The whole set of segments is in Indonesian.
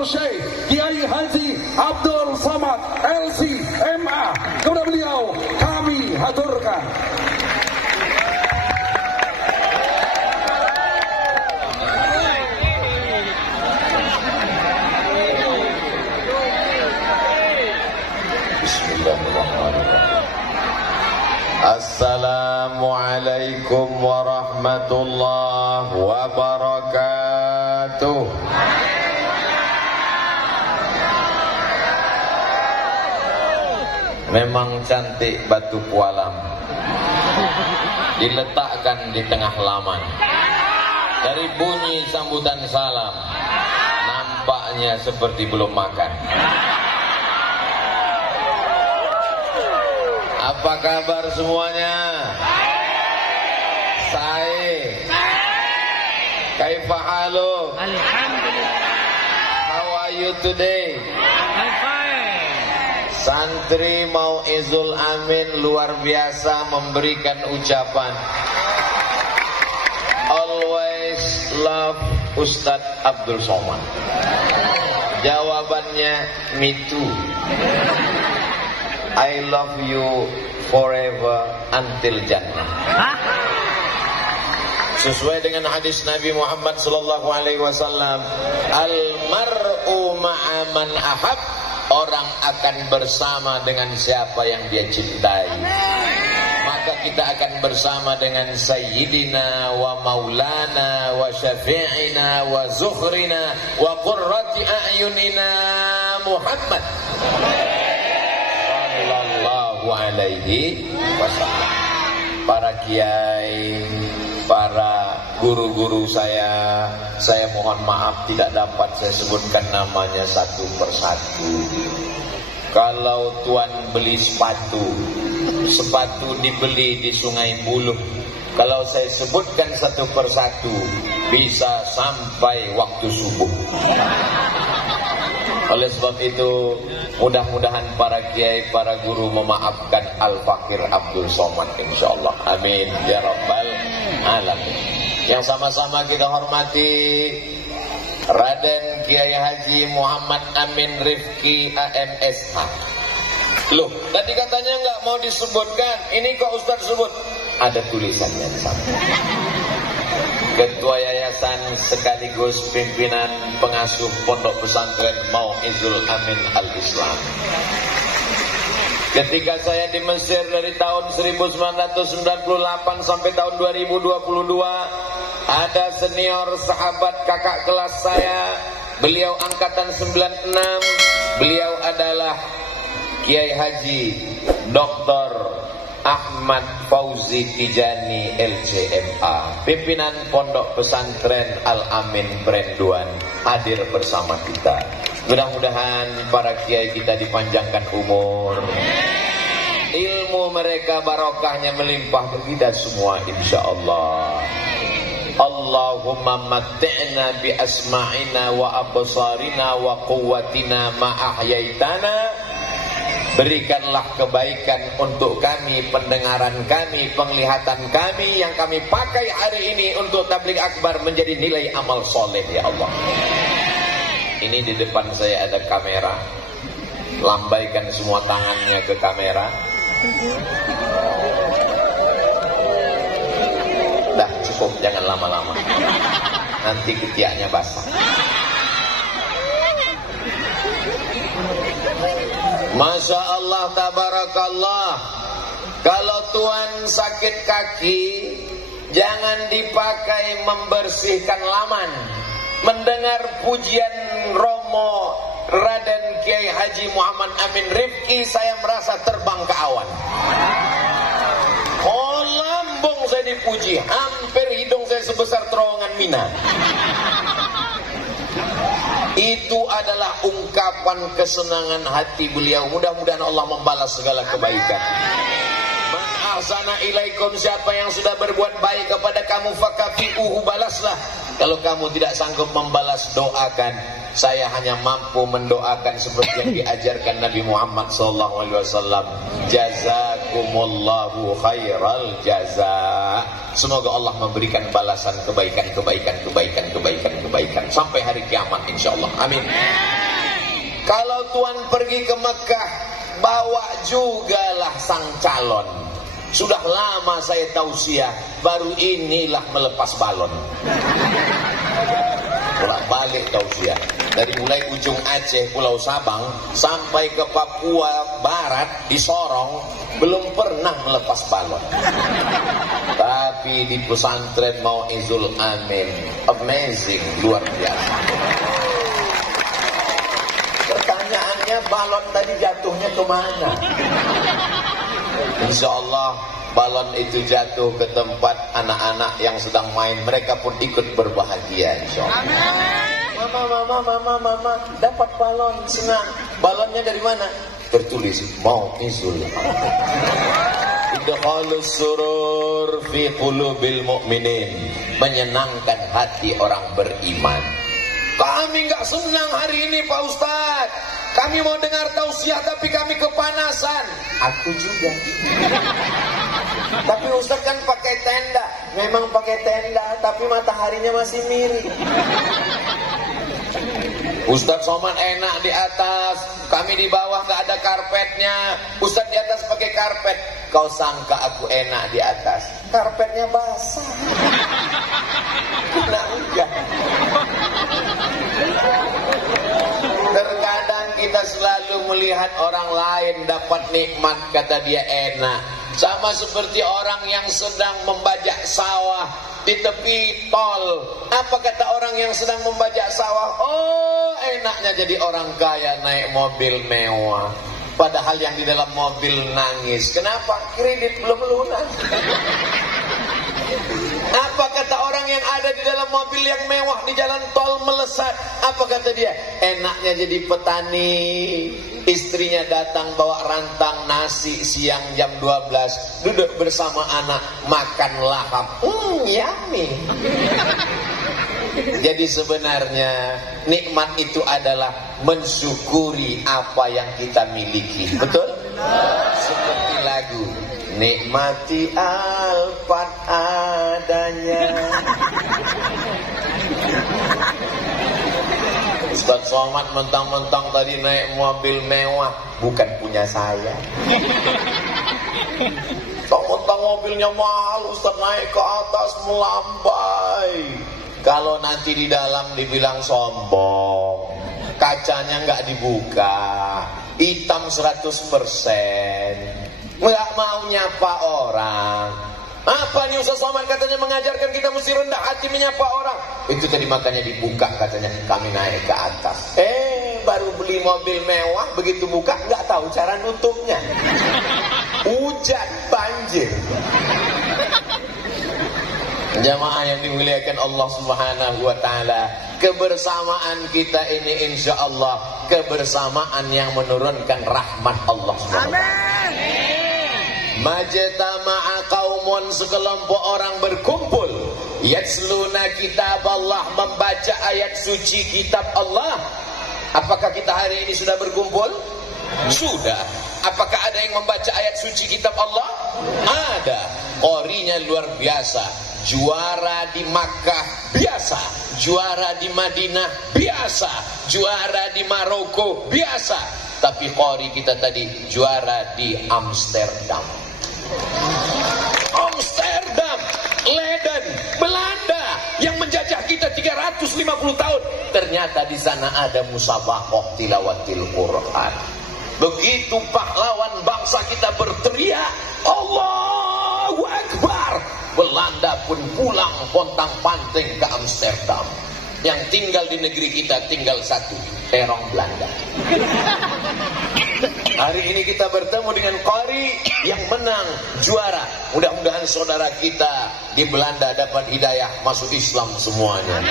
Dr. Syekh Kiai Haji Abdul Somad LC-MA. Kepada beliau kami haturkan. Assalamualaikum warahmatullahi wabarakatuh. Memang cantik batu pualam, diletakkan di tengah laman. Dari bunyi sambutan salam, nampaknya seperti belum makan. Apa kabar semuanya? Saya. Kaifa halu? Alhamdulillah. How are you today? I'm fine. Santri Mau'izul Amin luar biasa memberikan ucapan. Always love Ustadz Abdul Somad. Jawabannya me too. I love you forever until Jannah. Sesuai dengan hadis Nabi Muhammad sallallahu alaihi wasallam, al mar'u ma'a man ahab, orang akan bersama dengan siapa yang dia cintai. Maka kita akan bersama dengan Sayyidina wa Maulana wa Syafi'ina wa Zuhrina wa Qurrati a'yunina Muhammad sallallahu alaihi wasallam. Para kiai, para guru-guru saya mohon maaf tidak dapat saya sebutkan namanya satu persatu. Kalau tuan beli sepatu dibeli di Sungai Buluh, kalau saya sebutkan satu persatu bisa sampai waktu subuh. Oleh sebab itu, mudah-mudahan para kiai, para guru memaafkan Al-Fakir Abdul Somad insyaallah. Amin ya rabbal alamin. Yang sama-sama kita hormati Raden Kiai Haji Muhammad Amin Rifki AMSH. Loh, tadi katanya nggak mau disebutkan, ini kok Ustaz sebut? Ada tulisannya di sana. Ketua Yayasan sekaligus pimpinan pengasuh Pondok Pesantren Mau'izul Amin Al-Islam. Ketika saya di Mesir dari tahun 1998 sampai tahun 2022, ada senior sahabat kakak kelas saya, beliau angkatan 96, beliau adalah Kiai Haji Dr. Ahmad Fauzi Tijani LC-MA, pimpinan Pondok Pesantren Al-Amin Perenduan, hadir bersama kita. Mudah-mudahan para kiai kita dipanjangkan umur, ilmu mereka barokahnya melimpah bagi kita semua insyaallah. Allahumma matti'na bi asma'ina wa absarina wa quwwatina ma ahyaitana. Berikanlah kebaikan untuk kami, pendengaran kami, penglihatan kami yang kami pakai hari ini untuk tabligh akbar menjadi nilai amal soleh ya Allah. Ini di depan saya ada kamera. Lambaikan semua tangannya ke kamera. Dah cukup, jangan lama-lama. Nanti ketiaknya basah. Masya Allah, tabarakallah. Kalau tuan sakit kaki, jangan dipakai membersihkan laman. Mendengar pujian Romo Raden Kiai Haji Muhammad Amin Rifki, saya merasa terbang ke awan. Oh, lambung saya dipuji, hampir hidung saya sebesar terowongan Mina. Itu adalah ungkapan kesenangan hati beliau. Mudah-mudahan Allah membalas segala kebaikan. Man ahsana ilaikum, siapa yang sudah berbuat baik kepada kamu, fakafi'uhu, balaslah. Kalau kamu tidak sanggup membalas, doakan. Saya hanya mampu mendoakan seperti yang diajarkan Nabi Muhammad SAW. Jazakumullahu khairal jaza. Semoga Allah memberikan balasan kebaikan. kebaikan sampai hari kiamat insyaallah. Amin. Kalau tuan pergi ke Mekah, bawa jugalah sang calon. Sudah lama saya tausiah, baru inilah melepas balon. Bolak-balik tausiah. Dari mulai ujung Aceh, Pulau Sabang, sampai ke Papua Barat, di Sorong, belum pernah melepas balon. Tapi di pesantren Mau'izul Amin, amazing, luar biasa. Pertanyaannya, balon tadi jatuhnya kemana? Insya Allah balon itu jatuh ke tempat anak-anak yang sedang main. Mereka pun ikut berbahagia insya Allah. Mama dapat balon, senang. Balonnya dari mana? Tertulis Mau'izul Amin. Idkhalus surur fi qulubil mu'minin. Menyenangkan hati orang beriman. Kami nggak senang hari ini Pak Ustadz. Kami mau dengar tausiah tapi kami kepanasan. Aku juga. Tapi Ustadz kan pakai tenda. Memang pakai tenda, tapi mataharinya masih miring. Ustadz Somad enak di atas, kami di bawah nggak ada karpetnya. Ustadz di atas pakai karpet. Kau sangka aku enak di atas? Karpetnya basah. Nah, enggak. Terkadang kita selalu melihat orang lain dapat nikmat, kata dia enak. Sama seperti orang yang sedang membajak sawah di tepi tol. Apa kata orang yang sedang membajak sawah? Oh, enaknya jadi orang kaya naik mobil mewah. Padahal yang di dalam mobil nangis. Kenapa? Kredit belum lunas. Apa kata orang yang ada di dalam mobil yang mewah di jalan tol melesat? Apa kata dia? Enaknya jadi petani. Istrinya datang bawa rantang nasi siang jam 12. Duduk bersama anak makan lahap. Yummy. Jadi sebenarnya nikmat itu adalah mensyukuri apa yang kita miliki. Betul? Seperti lagu nikmati alfat adanya. Ustaz Somad mentang-mentang tadi naik mobil mewah, bukan punya saya. Mentang-mentang mobilnya mahal, Ustaz naik ke atas melambai. Kalau nanti di dalam dibilang sombong, kacanya nggak dibuka, hitam 100%, nggak mau nyapa orang. Apa nih Ustaz Somad katanya mengajarkan kita mesti rendah hati menyapa orang. Itu tadi makanya dibuka katanya kami naik ke atas. Baru beli mobil mewah, begitu buka nggak tahu cara nutupnya. Hujan, banjir. Jamaah yang dimuliakan Allah Subhanahu wa taala, kebersamaan kita ini insya Allah kebersamaan yang menurunkan rahmat Allah Subhanahu wa taala. Majtama'a qaumun, sekelompok orang berkumpul, yatsluna kitab Allah, membaca ayat suci kitab Allah. Apakah kita hari ini sudah berkumpul? Sudah. Apakah ada yang membaca ayat suci kitab Allah? Ada. Qorinya luar biasa. Juara di Makkah biasa, juara di Madinah biasa, juara di Maroko biasa. Tapi qori kita tadi juara di Amsterdam. Amsterdam, Leiden, Belanda yang menjajah kita 350 tahun. Ternyata di sana ada musabaqah tilawatil Quran. Begitu pahlawan bangsa kita berteriak, Allahu Akbar, Belanda pun pulang pontang-panting ke Amsterdam. Yang tinggal di negeri kita tinggal satu, terong Belanda. Hari ini kita bertemu dengan qari yang menang, juara. Mudah-mudahan saudara kita di Belanda dapat hidayah masuk Islam semuanya.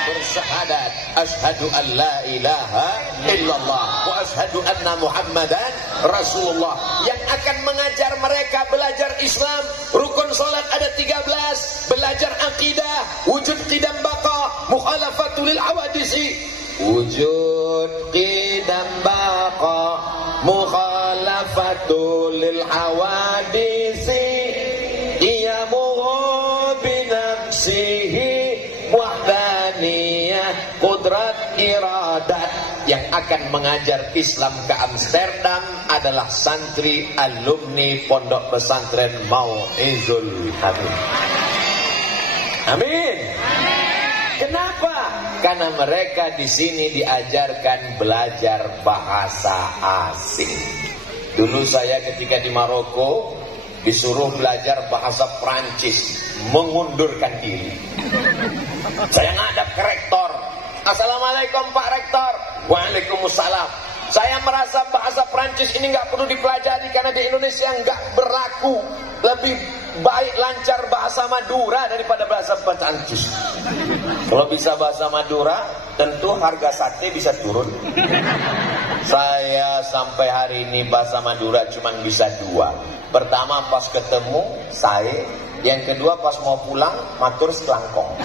Bersyahadat asyhadu an la ilaha illallah wa asyhadu anna Muhammadan Rasulullah. Yang akan mengajar mereka belajar Islam, rukun salat ada 13, belajar akidah, wujud qidam baqa, mukhalafatul awadisi, wujud qidam baqa, mukhalafatul awadisi, qiyamuhu binafsihi wahdaniyah Iradat yang akan mengajar Islam ke Amsterdam adalah santri alumni Pondok Pesantren Mau'izul Hamid. Amin. Kenapa? Karena mereka di sini diajarkan belajar bahasa asing. Dulu saya ketika di Maroko disuruh belajar bahasa Prancis, mengundurkan diri. Saya ngadap ke rektor. Assalamualaikum Pak Rektor. Waalaikumsalam. Saya merasa bahasa Prancis ini nggak perlu dipelajari karena di Indonesia nggak berlaku. Lebih baik lancar bahasa Madura daripada bahasa Prancis. Kalau bisa bahasa Madura, tentu harga sate bisa turun. Saya sampai hari ini bahasa Madura cuma bisa 2. Pertama pas ketemu saya, yang kedua pas mau pulang matur selangkong.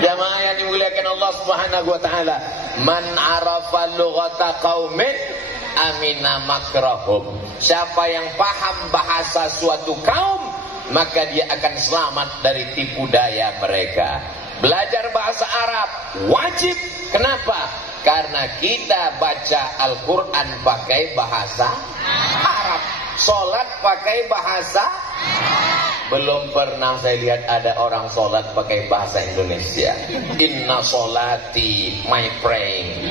Jamaah yang dimuliakan Allah Subhanahu wa taala, man arafa lughata qaumin amina makrahum. Siapa yang paham bahasa suatu kaum, maka dia akan selamat dari tipu daya mereka. Belajar bahasa Arab wajib. Kenapa? Karena kita baca Al-Quran pakai bahasa Arab, sholat pakai bahasa. Belum pernah saya lihat ada orang sholat pakai bahasa Indonesia. Inna sholati my praying,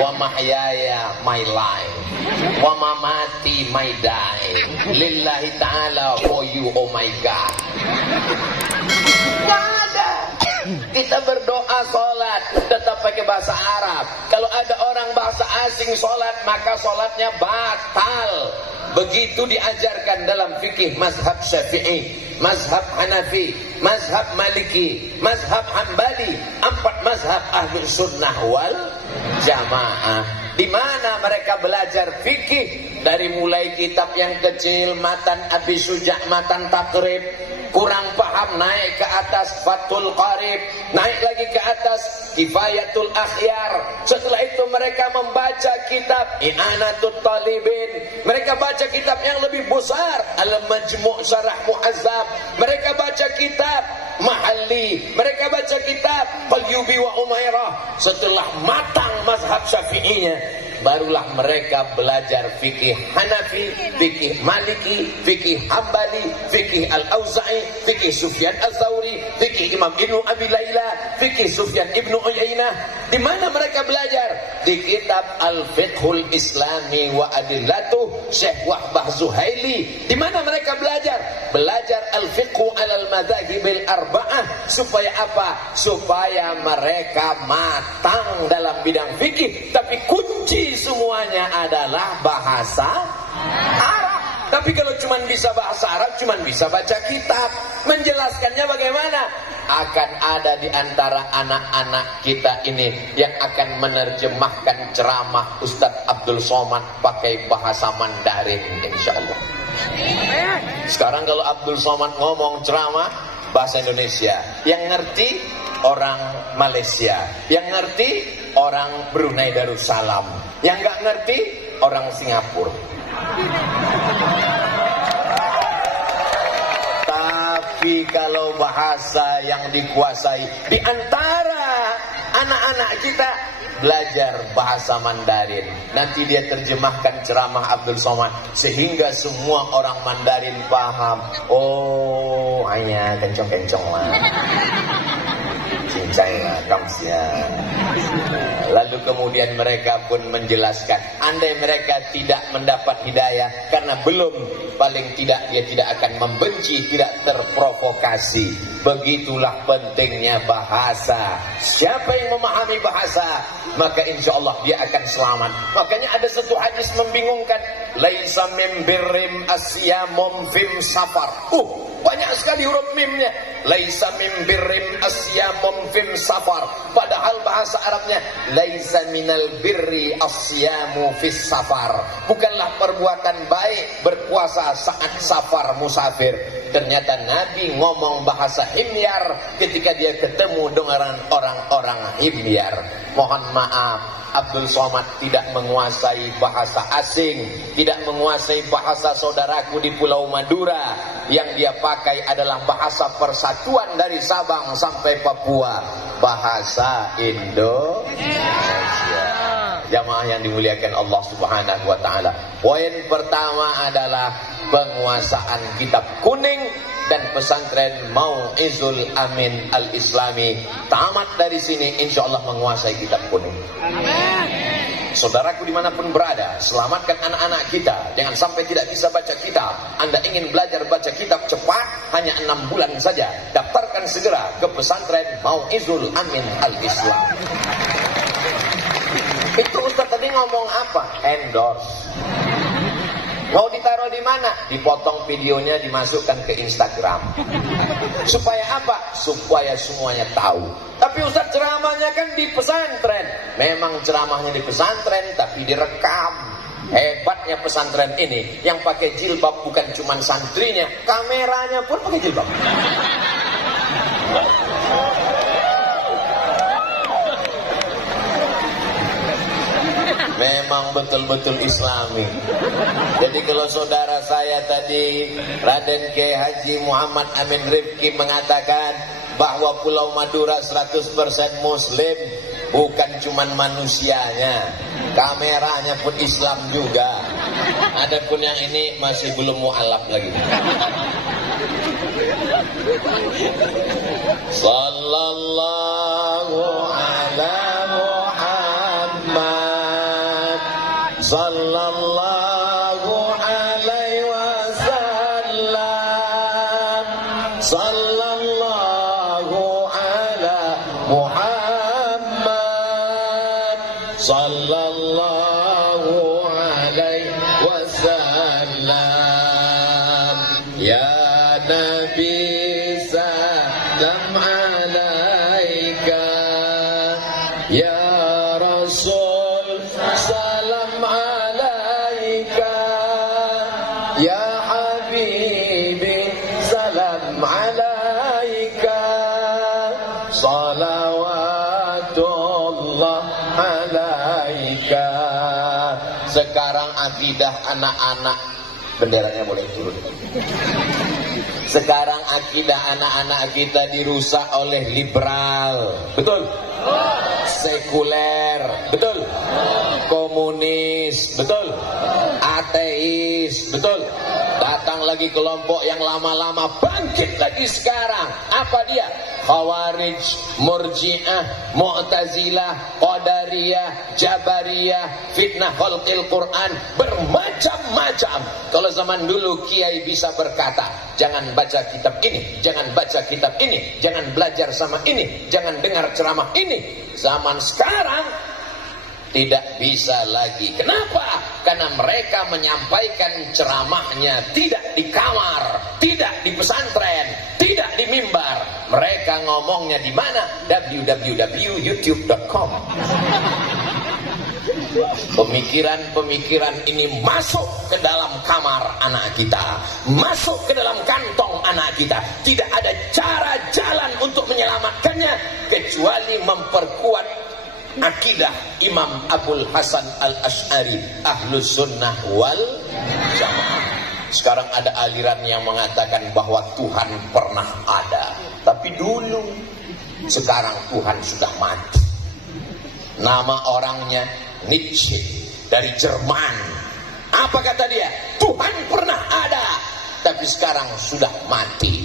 wa mahyaya my life, wa mamati my dying, lillahi ta'ala for you oh my God. Gak ada. Kita berdoa sholat tetap pakai bahasa Arab. Kalau ada orang bahasa asing sholat, maka sholatnya batal. Begitu diajarkan dalam fikih mazhab Syafi'i, mazhab Hanafi, mazhab Maliki, mazhab Hambali, 4 mazhab ahli sunnah wal jamaah. Di mana mereka belajar fikih dari mulai kitab yang kecil, matan Abi Suja', matan Takrib, kurang paham naik ke atas Fathul Qarib, naik lagi ke atas Kifayatul Akhyar. Setelah itu mereka membaca kitab I'anatul Talibin. Mereka baca kitab yang lebih besar, Al-Majmu' Syarah Mu'azzab. Mereka baca kitab Mahalli. Mereka baca kitab Qalyubi wa Umairah. Setelah matang mazhab Syafi'inya, barulah mereka belajar fikih Hanafi, fikih Maliki, fikih Hambali, fikih Al-Auza'i, fikih Sufyan Az-Zawri, fikih Imam Ibnu Abi Layla, fikih Sufyan Ibnu Uyainah. Di mana mereka belajar? Di kitab Al-Fiqhul Islami wa Adillatuh Syekh Wahbah Zuhaili. Di mana mereka belajar? Belajar Al-Fiqhu alal Madzahibil Arba'ah. Supaya apa? Supaya mereka matang dalam bidang fikih. Tapi kunci semuanya adalah bahasa Arab. Tapi kalau cuma bisa bahasa Arab, cuma bisa baca kitab. Menjelaskannya bagaimana? Akan ada di antara anak-anak kita ini yang akan menerjemahkan ceramah Ustadz Abdul Somad pakai bahasa Mandarin, insya Allah. Sekarang kalau Abdul Somad ngomong ceramah bahasa Indonesia, yang ngerti orang Malaysia, yang ngerti orang Brunei Darussalam, yang nggak ngerti orang Singapura. Tapi kalau bahasa yang dikuasai di antara anak-anak kita belajar bahasa Mandarin, nanti dia terjemahkan ceramah Abdul Somad sehingga semua orang Mandarin paham. Oh, hanya kencong-kencong lah. Cincailah kamsia. Lalu kemudian mereka pun menjelaskan, andai mereka tidak mendapat hidayah karena belum, paling tidak dia tidak akan membenci, tidak terprovokasi. Begitulah pentingnya bahasa. Siapa yang memahami bahasa, maka insya Allah dia akan selamat. Makanya ada satu hadis membingungkan, laisa min birrim asyamum fim safar. Banyak sekali huruf mimnya. Laisa min birrim asyamum fim safar. Padahal bahasa Arabnya laisa minal birri asyamu fis safar. Bukanlah perbuatan baik berpuasa saat safar musafir. Ternyata Nabi ngomong bahasa himyar ketika dia ketemu dengan orang-orang himyar. Mohon maaf, Abdul Somad tidak menguasai bahasa asing, tidak menguasai bahasa saudaraku di Pulau Madura. Yang dia pakai adalah bahasa persatuan dari Sabang sampai Papua, bahasa Indonesia. Jamaah yang dimuliakan Allah Subhanahu wa taala. Poin pertama adalah penguasaan kitab kuning dan pesantren Mau'izul Amin Al-Islami. Tamat dari sini insyaallah menguasai kitab kuning. Amin. Saudaraku dimanapun berada, selamatkan anak-anak kita. Jangan sampai tidak bisa baca kitab. Anda ingin belajar baca kitab cepat, hanya 6 bulan saja. Daftarkan segera ke pesantren Mau'izul Amin Al-Islam. Itu Ustaz tadi ngomong apa? Endorse. Mau ditaruh di mana? Dipotong videonya, dimasukkan ke Instagram. Supaya apa? Supaya semuanya tahu. Tapi Ustaz ceramahnya kan di pesantren. Memang ceramahnya di pesantren, tapi direkam. Hebatnya pesantren ini, yang pakai jilbab bukan cuma santrinya, kameranya pun pakai jilbab. Memang betul-betul Islami. Jadi kalau saudara saya tadi Raden Kiai Haji Muhammad Amin Rifki mengatakan bahwa Pulau Madura 100% Muslim, bukan cuman manusianya, kameranya pun Islam juga. Adapun yang ini masih belum mu'alaf lagi. Sallallahu ala Muhammad, sallallahu alaihi wasallam, sallallahu ala Muhammad, sallallahu alaihi wasallam. Ya Nabi salam alaika, ya Rasul salam alaika, ya Habibi salam alaika, salawatullah alaika. Sekarang akidah anak-anak, benderanya boleh turun. Sekarang akidah anak-anak kita dirusak oleh liberal, betul? Sekuler, betul? Komunis, betul? Ateis, betul? Datang lagi kelompok yang lama-lama bangkit lagi sekarang. Apa dia? Khawarij, Murji'ah, Mu'tazilah, Qadariyah, Jabariyah, fitnah khalqil Quran, bermacam-macam. Kalau zaman dulu kiai bisa berkata, jangan baca kitab ini, jangan baca kitab ini, jangan belajar sama ini, jangan dengar ceramah ini. Zaman sekarang tidak bisa lagi. Kenapa? Karena mereka menyampaikan ceramahnya tidak di kamar, tidak di pesantren, tidak di mimbar. Mereka ngomongnya di mana? www.youtube.com. Pemikiran-pemikiran ini masuk ke dalam kamar anak kita, masuk ke dalam kantong anak kita. Tidak ada cara jalan untuk menyelamatkannya kecuali memperkuat akidah Imam Abul Hasan Al-Asy'ari, Ahlus Sunnah wal Jamaah. Sekarang ada aliran yang mengatakan bahwa Tuhan pernah ada, tapi dulu. Sekarang Tuhan sudah mati. Nama orangnya Nietzsche dari Jerman. Apa kata dia? Tuhan pernah ada, tapi sekarang sudah mati.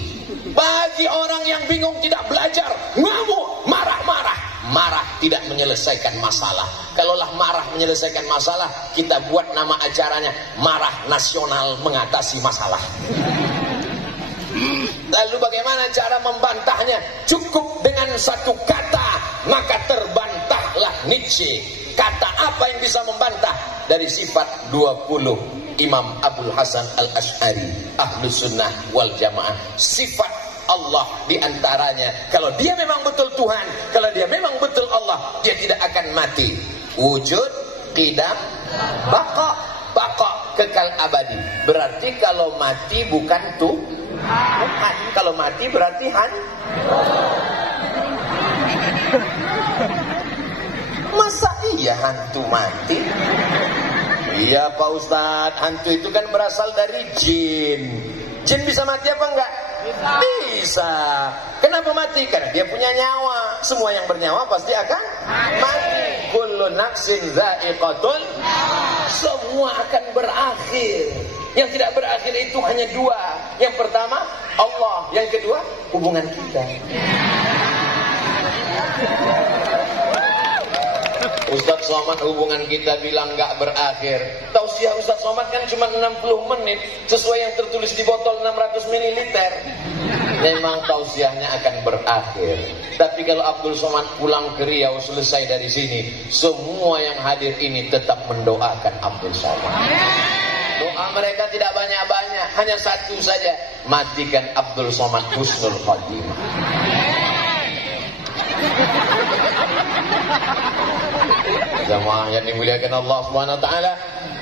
Bagi orang yang bingung, tidak belajar, ngamuk, marah-marah. Marah tidak menyelesaikan masalah. Kalaulah marah menyelesaikan masalah, kita buat nama acaranya Marah Nasional Mengatasi Masalah. Lalu bagaimana cara membantahnya? Cukup dengan satu kata, maka terbantahlah Nietzsche. Kata apa yang bisa membantah? Dari sifat 20 Imam Abul Hasan Al-Asy'ari, Ahlus Sunnah wal Jamaah. Sifat Allah diantaranya, kalau dia memang betul Tuhan, kalau dia memang betul Allah, dia tidak akan mati. Wujud, qidam, baqa, kekal abadi. Berarti kalau mati bukan Kalau mati berarti Masa iya hantu mati? Iya Pak Ustadz, hantu itu kan berasal dari jin. Jin bisa mati apa enggak? Bisa. Kenapa mati? Karena dia punya nyawa. Semua yang bernyawa pasti akan mati. Kullu nafsin dha'iqatul. Semua akan berakhir. Yang tidak berakhir itu hanya dua. Yang pertama Allah, yang kedua hubungan kita. Ustadz Somad hubungan kita bilang nggak berakhir. Tausiah Ustadz Somad kan cuma 60 menit sesuai yang tertulis di botol 600 ml. Memang tausiahnya akan berakhir. Tapi kalau Abdul Somad pulang ke Riau selesai dari sini, semua yang hadir ini tetap mendoakan Abdul Somad. Doa mereka tidak banyak-banyak, hanya satu saja, matikan Abdul Somad husnul khotimah. Jamaah yang dimuliakan Allah Subhanahu wa taala,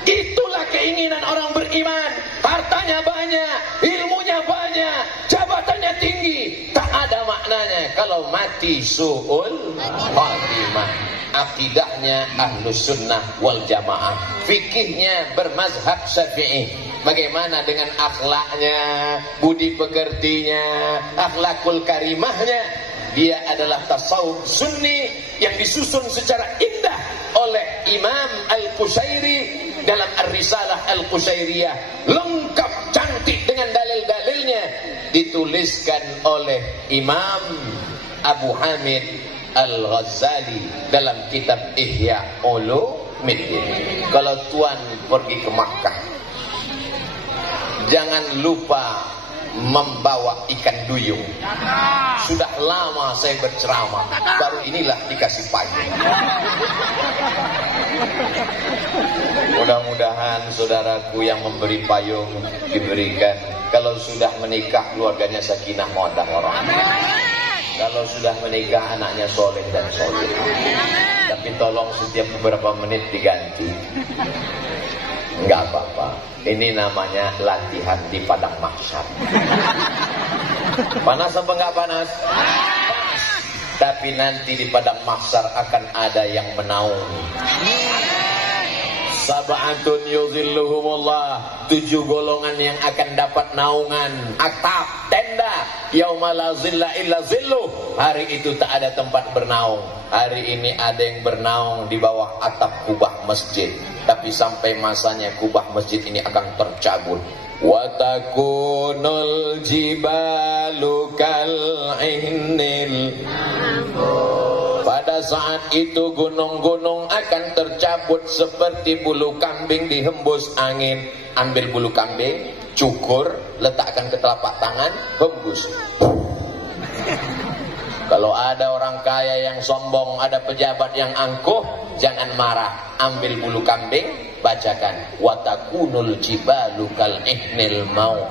itulah keinginan orang beriman. Hartanya banyak, ilmunya banyak, jabatannya tinggi, tak ada maknanya kalau mati su'ul khatimah. Akidahnya Ahlus Sunnah wal Jamaah, fikihnya bermazhab Syafi'i. Bagaimana dengan akhlaknya, budi pekertinya, akhlakul karimahnya? Dia adalah tasawuf sunni yang disusun secara indah oleh Imam Al-Qushairi dalam Ar-Risalah Al-Qushairiyah, lengkap cantik dengan dalil-dalilnya, dituliskan oleh Imam Abu Hamid Al-Ghazali dalam kitab Ihya Ulumuddin. Kalau tuan pergi ke Makkah, jangan lupa membawa ikan duyung. Sudah lama saya berceramah, baru inilah dikasih payung. Mudah-mudahan saudaraku yang memberi payung diberikan. Kalau sudah menikah, keluarganya sakinah mawaddah warahmah. Kalau sudah menikah, anaknya soleh dan soleh. Tapi tolong setiap beberapa menit diganti. Enggak apa-apa. Ini namanya latihan di padang mahsyar. Panas apa enggak panas? Panas. Tapi nanti di padang mahsyar akan ada yang menaungi. Sab'atun yuzilluhumullah, 7 golongan yang akan dapat naungan atap tenda yauma la zilla illa zilluh. Hari itu tak ada tempat bernaung. Hari ini ada yang bernaung di bawah atap kubah masjid, tapi sampai masanya kubah masjid ini akan tercabut. Wa takunul jibalu kal ihnil. Pada saat itu gunung-gunung akan tercabut seperti bulu kambing dihembus angin. Ambil bulu kambing, cukur, letakkan ke telapak tangan, hembus. Kalau ada orang kaya yang sombong, ada pejabat yang angkuh, jangan marah. Ambil bulu kambing, bacakan watakunul jibalu kal ihnil maut.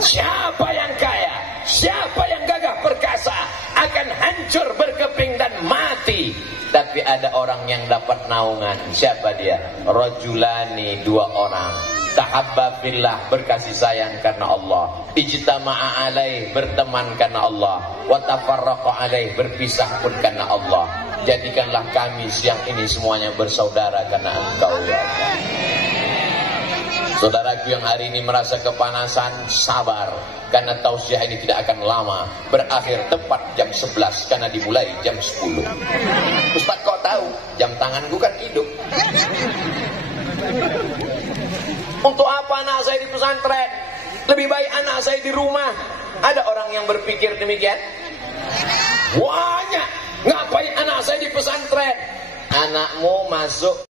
Siapa yang kaya, siapa yang gagah perkasa akan hancur berkeping dan mati. Tapi ada orang yang dapat naungan. Siapa dia? Rajulani, 2 orang. Tahabba fillah, berkasih sayang karena Allah. Ijtama'a alaih, berteman karena Allah. Wa tafarraqa alaih, berpisah pun karena Allah. Jadikanlah kami siang ini semuanya bersaudara karena Engkau ya Allah. Saudaraku yang hari ini merasa kepanasan, sabar, karena tausiah ini tidak akan lama. Berakhir tepat jam 11 karena dimulai jam 10. Ustaz kok tahu? Jam tanganku kan hidup. Untuk apa anak saya di pesantren? Lebih baik anak saya di rumah. Ada orang yang berpikir demikian? Banyak. Ngapain anak saya di pesantren? Anakmu masuk